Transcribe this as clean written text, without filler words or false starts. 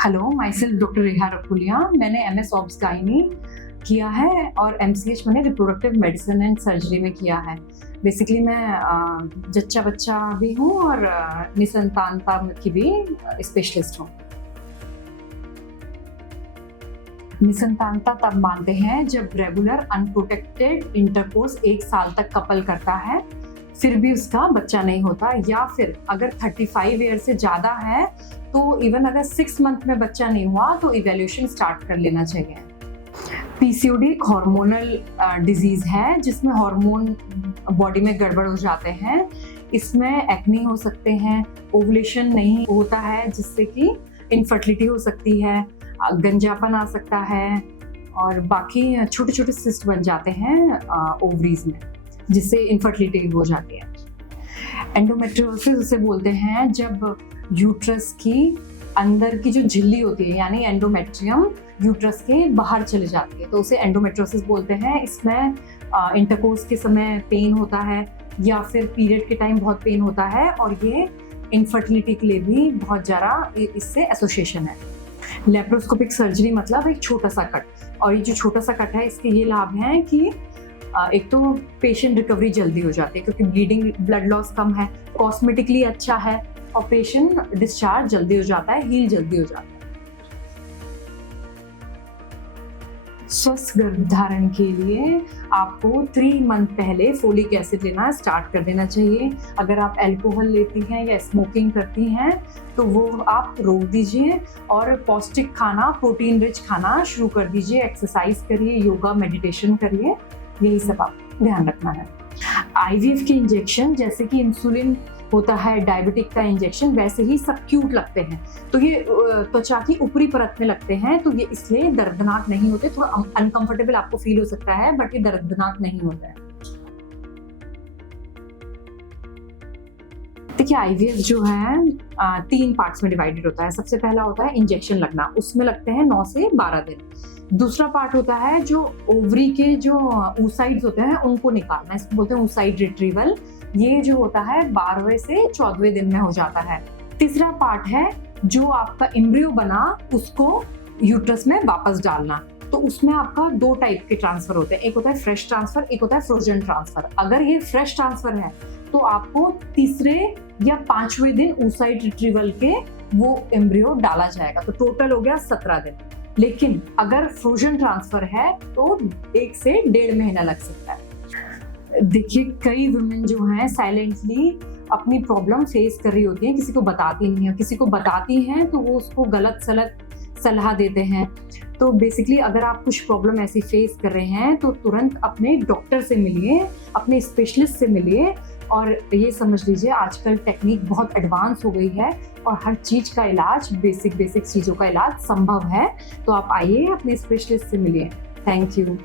Hello, my self doctor रेहा रकुलिया। मैंने MS obs gynae किया है और MCH मैंने रिप्रोडक्टिव मेडिसिन एंड सर्जरी में किया है। बेसिकली मैं जच्चा बच्चा भी हूँ और निसंतानता की भी स्पेशलिस्ट हूँ। निसंतानता तब मानते हैं जब रेगुलर अनप्रोटेक्टेड इंटरकोर्स 1 साल तक कपल करता है, फिर भी उसका बच्चा नहीं होता, या फिर अगर 35 ईयर से ज़्यादा है तो इवन अगर 6 मंथ में बच्चा नहीं हुआ तो इवैल्यूएशन स्टार्ट कर लेना चाहिए। PCOD एक हार्मोनल डिजीज है जिसमें हार्मोन बॉडी में गड़बड़ हो जाते हैं। इसमें एक्ने हो सकते हैं, ओवुलेशन नहीं होता है जिससे कि इनफर्टिलिटी हो सकती है, गंजापन आ सकता है और बाकी छोटे छोटे सिस्ट बन जाते हैं ओवरीज में जिससे इनफर्टिलिटी हो जाती है। एंडोमेट्रियोसिस उसे बोलते हैं जब यूट्रस की अंदर की जो झिल्ली होती है यानी एंडोमेट्रियम यूट्रस के बाहर चले जाती है, तो उसे एंडोमेट्रियोसिस बोलते हैं। इसमें इंटरकोर्स के समय पेन होता है या फिर पीरियड के टाइम बहुत पेन होता है और ये इनफर्टिलिटी के लिए भी बहुत ज़्यादा इससे एसोसिएशन है। लेप्रोस्कोपिक सर्जरी मतलब एक छोटा सा कट, और ये जो छोटा सा कट है इसके ये लाभ हैं कि एक तो पेशेंट रिकवरी जल्दी हो जाती है क्योंकि ब्लीडिंग ब्लड लॉस कम है, कॉस्मेटिकली अच्छा है और पेशेंट डिस्चार्ज जल्दी हो जाता है, हील जल्दी हो जाता है। स्वस्थ गर्भधारण के लिए आपको 3 मंथ पहले फोलिक एसिड लेना स्टार्ट कर देना चाहिए। अगर आप अल्कोहल लेती हैं या स्मोकिंग करती हैं तो वो आप रोक दीजिए और पौष्टिक खाना, प्रोटीन रिच खाना शुरू कर दीजिए। एक्सरसाइज करिए, योगा, मेडिटेशन करिए, यही सब आप ध्यान रखना है। IVF के इंजेक्शन जैसे कि इंसुलिन होता है, डायबिटिक का इंजेक्शन, वैसे ही सब क्यूट लगते हैं, तो ये त्वचा की ऊपरी परत में लगते हैं, तो ये इसलिए दर्दनाक नहीं होते। थोड़ा अनकंफर्टेबल आपको फील हो सकता है बट ये दर्दनाक नहीं होता है। देखिए, IVF जो है 3 पार्ट्स में डिवाइडेड होता है। सबसे पहला होता है इंजेक्शन लगना, उसमें लगते हैं 9 से 12 दिन। दूसरा पार्ट होता है जो ओवरी के जो oocytes होते हैं उनको निकालना, इसको बोलते हैं oocyte रिट्रीवल। ये जो होता है 12वें से 14वें दिन में हो जाता है। तीसरा पार्ट है जो आपका एम्ब्रियो बना उसको यूट्रस में वापस डालना, तो उसमें आपका 2 टाइप के ट्रांसफर होते हैं, एक होता है फ्रेश ट्रांसफर, एक होता है फ्रोजन ट्रांसफर। अगर ये फ्रेश ट्रांसफर है तो आपको तीसरे या 5वें दिन oocyte रिट्रीवल के वो एम्ब्रियो डाला जाएगा, तो टोटल हो गया 17 दिन। लेकिन अगर फ्रोजन ट्रांसफर है तो 1 से 1.5 महीना लग सकता है। देखिए, कई वुमेन जो हैं साइलेंटली अपनी प्रॉब्लम फेस कर रही होती हैं, किसी को बताती नहीं है, किसी को बताती हैं तो वो उसको गलत सलत सलाह देते हैं। तो बेसिकली अगर आप कुछ प्रॉब्लम ऐसी फेस कर रहे हैं तो तुरंत अपने डॉक्टर से मिलिए, अपने स्पेशलिस्ट से मिलिए, और ये समझ लीजिए आजकल टेक्निक बहुत एडवांस हो गई है और हर चीज़ का इलाज, बेसिक चीज़ों का इलाज संभव है। तो आप आइए, अपने स्पेशलिस्ट से मिलिए। Thank you.